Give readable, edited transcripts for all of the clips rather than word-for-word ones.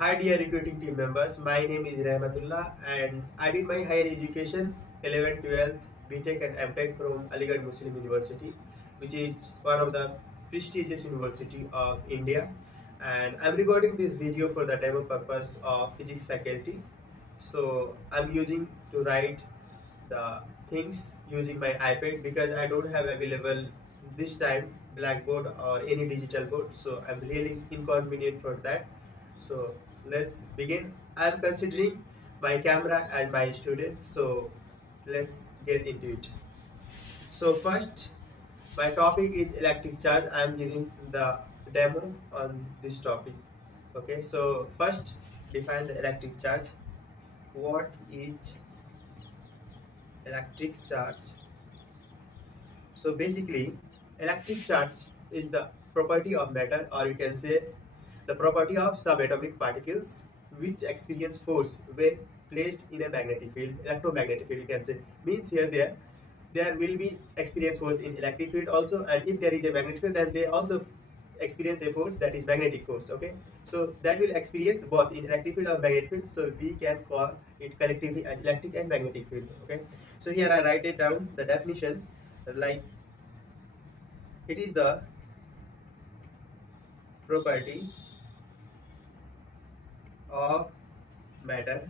Hi dear recruiting team members, my name is Rahmatullah and I did my higher education 11th, 12th, BTech and MTech from Aligarh Muslim University, which is one of the prestigious university of India, and I'm recording this video for the demo purpose of physics faculty. So I'm using to write the things using my iPad because I don't have available this time blackboard or any digital board, so I'm really inconvenient for that. So let's begin. I'm considering my camera as my student, so let's get into it. So first, my topic is electric charge. I'm giving the demo on this topic. Okay, so first define the electric charge. What is electric charge? So basically, electric charge is the property of matter, or you can say the property of subatomic particles which experience force when placed in a magnetic field, electromagnetic field. You can say means here there will be experience force in electric field also, and if there is a magnetic field, then they also experience a force that is magnetic force. Okay, so that will experience both in electric field or magnetic field. So we can call it collectively as electric and magnetic field. Okay, so here I write it down the definition like it is the property of matter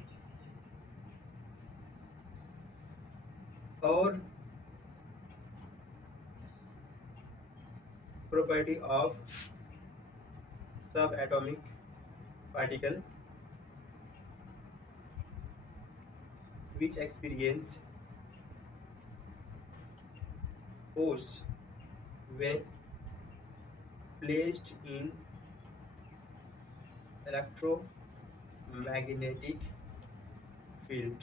or property of subatomic particle which experience force when placed in electromagnetic field.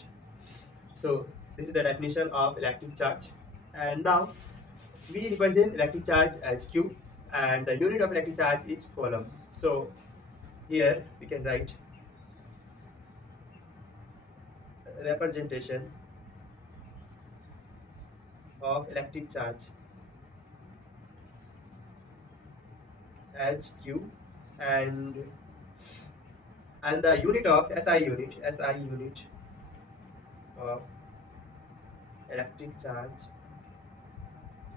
So this is the definition of electric charge. And now we represent electric charge as Q, and the unit of electric charge is coulomb. So here we can write representation of electric charge as Q, and the unit of SI unit of electric charge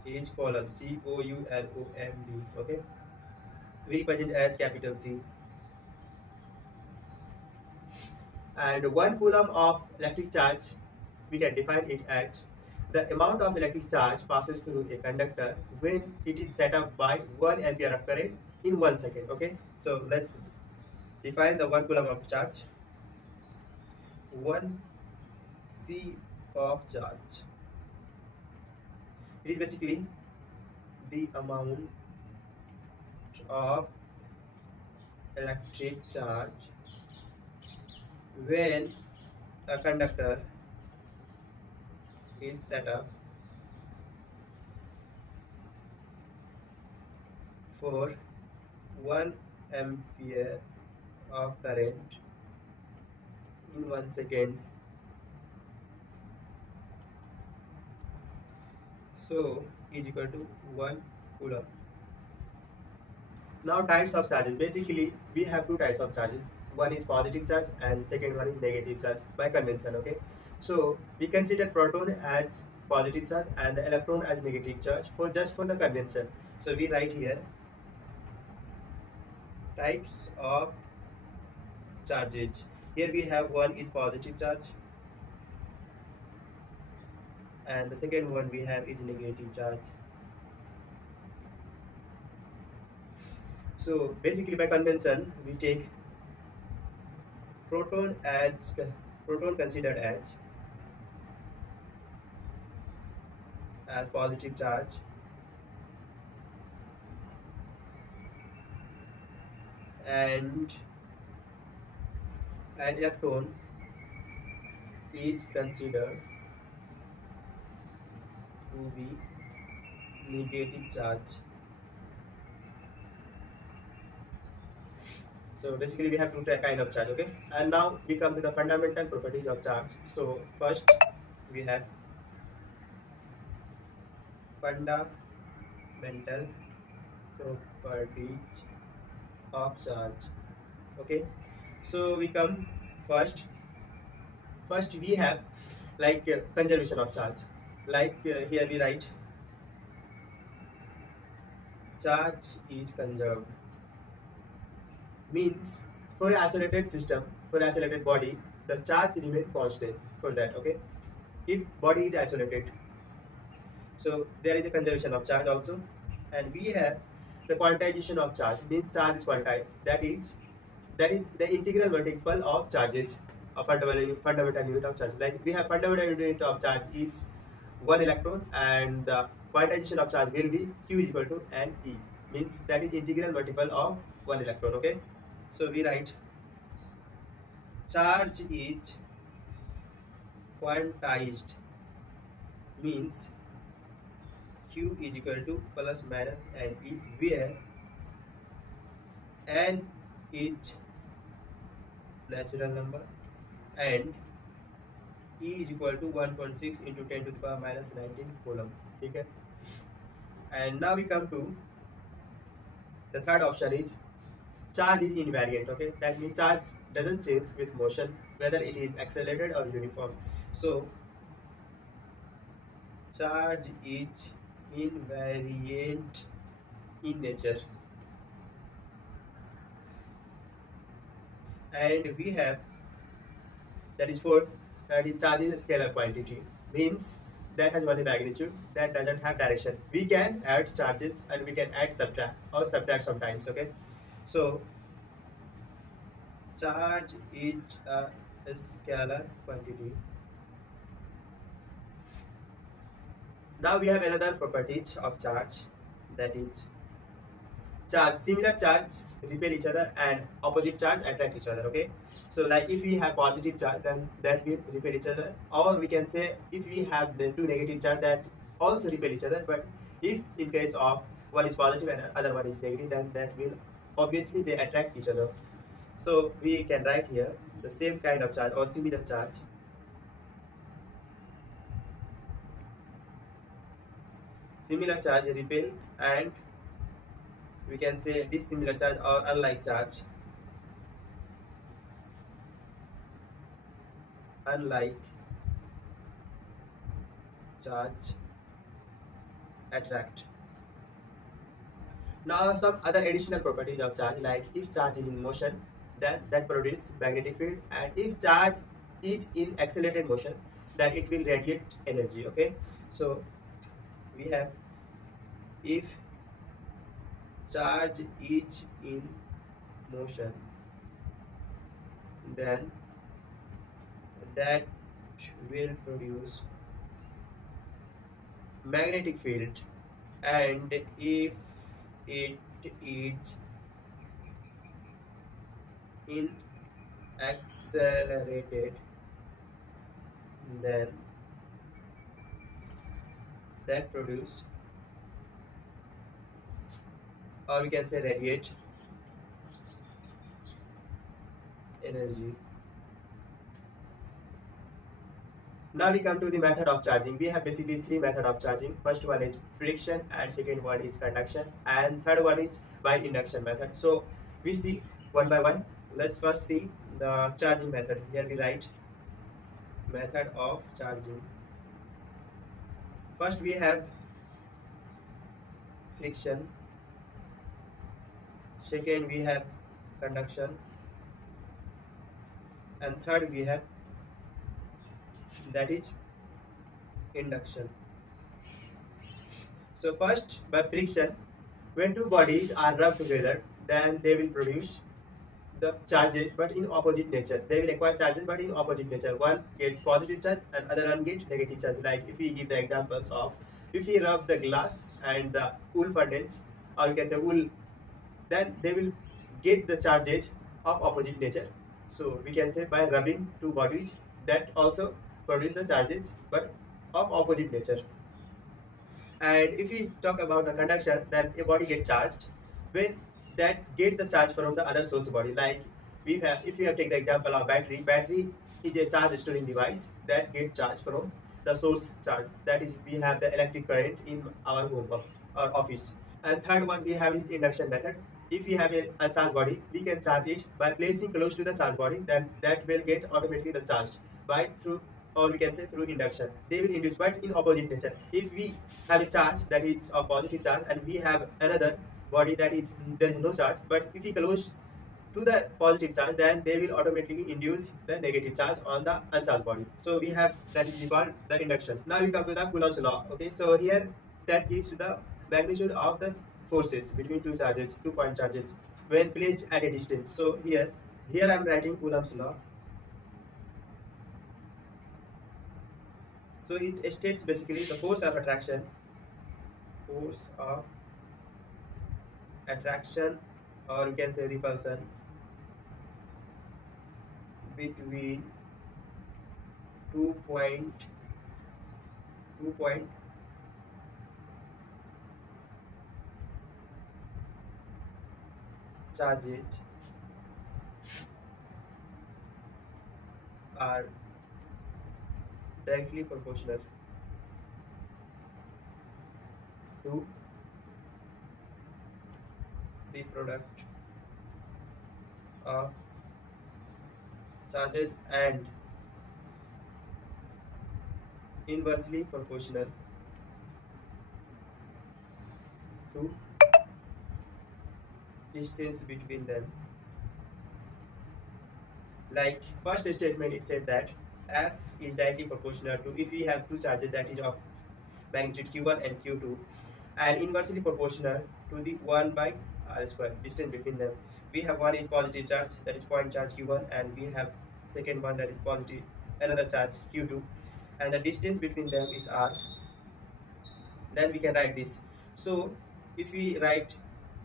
is coulomb, COULOMB. Okay, we represent as capital C. And 1 coulomb of electric charge, we can define it as the amount of electric charge passes through a conductor when it is set up by 1 ampere of current in 1 second. Okay, so let's define the 1 coulomb of charge. 1 C of charge, it is basically the amount of electric charge when a conductor is set up for 1 ampere of current in 1 second. So is equal to 1 coulomb. Now types of charges. Basically we have two types of charges. One is positive charge and second one is negative charge by convention. Okay, so we consider proton as positive charge and the electron as negative charge for just for the convention. So we write here types of charges. Here we have one is positive charge and the second one we have is negative charge. So basically by convention we take proton as proton considered as positive charge and an electron is considered to be negative charge. So basically we have two kind of charge. Okay, and now we come to the fundamental properties of charge. So first we have fundamental properties of charge. Okay, So we come first. First we have like conservation of charge. Like here we write charge is conserved. Means for an isolated system, for an isolated body, the charge remain constant for that. Okay, if body is isolated, so there is a conservation of charge also, and we have the quantization of charge. Means charge is quantized. That is the integral multiple of charges. A fundamental unit of charge. Like we have fundamental unit of charge is 1 electron, and the quantization of charge will be Q is equal to n e. Means that is integral multiple of 1 electron. Okay, so we write charge is quantized means Q is equal to plus minus n e, where n is natural number and E is equal to 1.6 into 10 to the power minus 19 coulomb. Okay, and now we come to the third option is charge is invariant. Okay, that means charge doesn't change with motion, whether it is accelerated or uniform. So charge is invariant in nature, and we have that is fourth, that is charge is a scalar quantity, means that has only magnitude, that doesn't have direction. We can add charges and we can add subtract sometimes. Okay, so charge is a scalar quantity. Now we have another properties of charge, that is similar charge repel each other and opposite charge attract each other. Okay, so like if we have positive charge, then that will repel each other, or we can say if we have the two negative charge, that also repel each other. But if in case of one is positive and other one is negative, then that will obviously they attract each other. So we can write here the same kind of charge or similar charge. Similar charge repel, and we can say dissimilar charge or unlike charge. Unlike charge attract. Now some other additional properties of charge, like if charge is in motion, then that produce magnetic field, and if charge is in accelerated motion, then it will radiate energy. Okay, so we have if charge is in motion, then that will produce magnetic field, and if it is in accelerated, then that produce, or we can say radiate energy. Now we come to the method of charging. We have basically three methods of charging. First one is friction, and second one is conduction, and third one is by induction method. So we see one by one. Let's first see the charging method. Here we write method of charging. First we have friction, second we have conduction, and third we have, that is induction. So first, by friction, when two bodies are rubbed together, then they will produce the charges but in opposite nature. They will acquire charges but in opposite nature. One get positive charge and other one get negative charge. Like if we give the examples of, if we rub the glass and the wool furnace, or you can say wool, then they will get the charges of opposite nature. So we can say by rubbing two bodies, that also produce the charges but of opposite nature. And if we talk about the conduction, then a body gets charged when that get the charge from the other source body. Like if we have take the example of battery is a charge storing device that get charged from the source charge. That is, we have the electric current in our home or office. And third one we have is induction method. if we have a charged body, we can charge it by placing close to the charged body, then that will get automatically the charged by through, or we can say through induction. They will induce, but in opposite nature. If we have a charge that is a positive charge and we have another body that is there is no charge, but if we close to the positive charge, then they will automatically induce the negative charge on the uncharged body. So we have that is called the induction. Now we come to the Coulomb's law. Okay, so here that gives the magnitude of the forces between two charges, 2 point charges, when placed at a distance. So here I'm writing Coulomb's law. So it states basically the force of attraction, or you can say repulsion, between two point charges are directly proportional to the product of charges and inversely proportional to distance between them. Like first statement, it said that F is directly proportional to, if we have two charges that is of magnitude q1 and q2, and inversely proportional to the 1 by r square, distance between them. We have one is positive charge, that is point charge q1, and we have second one that is positive, another charge q2, and the distance between them is r. Then we can write this. So if we write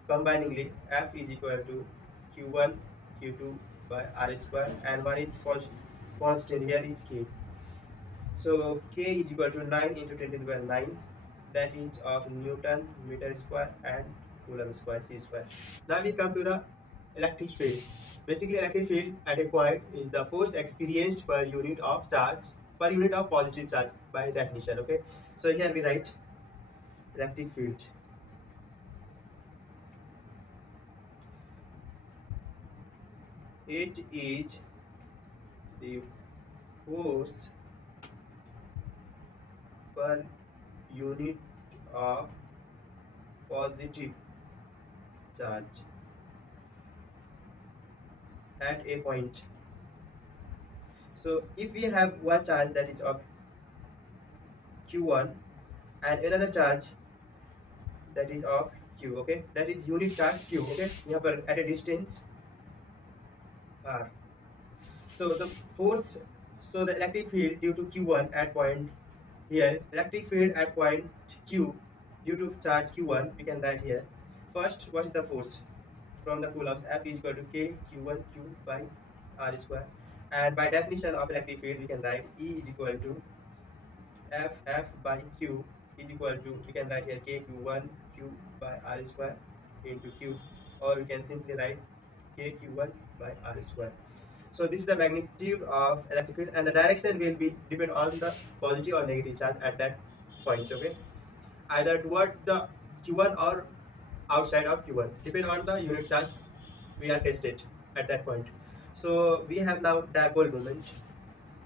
combiningly, F is equal to q1 q2 by r square, and one is constant here is k. So k is equal to 9 into 10 to the power 9, that is of Newton meter square and Coulomb square c square. Now we come to the electric field. Basically, electric field at a point is the force experienced per unit of charge, per unit of positive charge by definition. Okay, so here we write electric field. It is the force per unit of positive charge at a point. So if we have one charge that is of q1 and another charge that is of q, okay, that is unit charge q, okay, here at a distance r. So the force, so the electric field due to q1 at point here, electric field at point q due to charge q1, we can write here. First, what is the force from the coulombs? F is equal to k q1 q by r square, and by definition of electric field we can write E is equal to F by q is equal to, we can write here k q1 q by r square into q, or we can simply write k q1 by r square. So this is the magnitude of electric field, and the direction will be depend on the positive or negative charge at that point. Okay, either toward the q1 or outside of q1, depend on the unit charge we are tested at that point. So we have now dipole moment.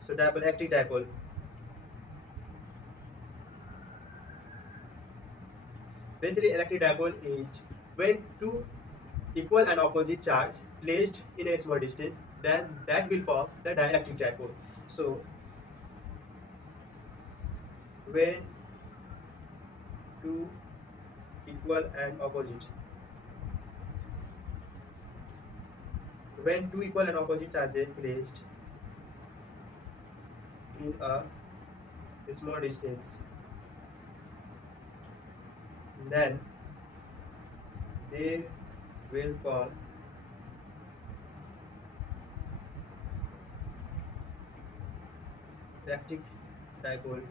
So dipole, electric dipole. Basically, electric dipole is when two equal and opposite charge placed in a small distance, then that will form the dielectric dipole. So when two equal and opposite, when two equal and opposite charges placed in a small distance, then they will form electric dipole.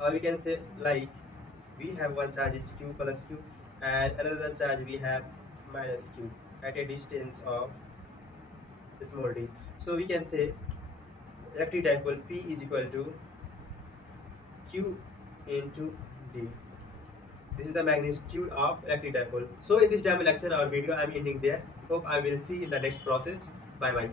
Or we can say, like, we have one charge is q plus q, and another charge we have minus q at a distance of small d. So we can say electric dipole P is equal to q into d. This is the magnitude of electric dipole. So in this demo lecture or video, I'm ending there. Hope I will see in the next process. Bye bye.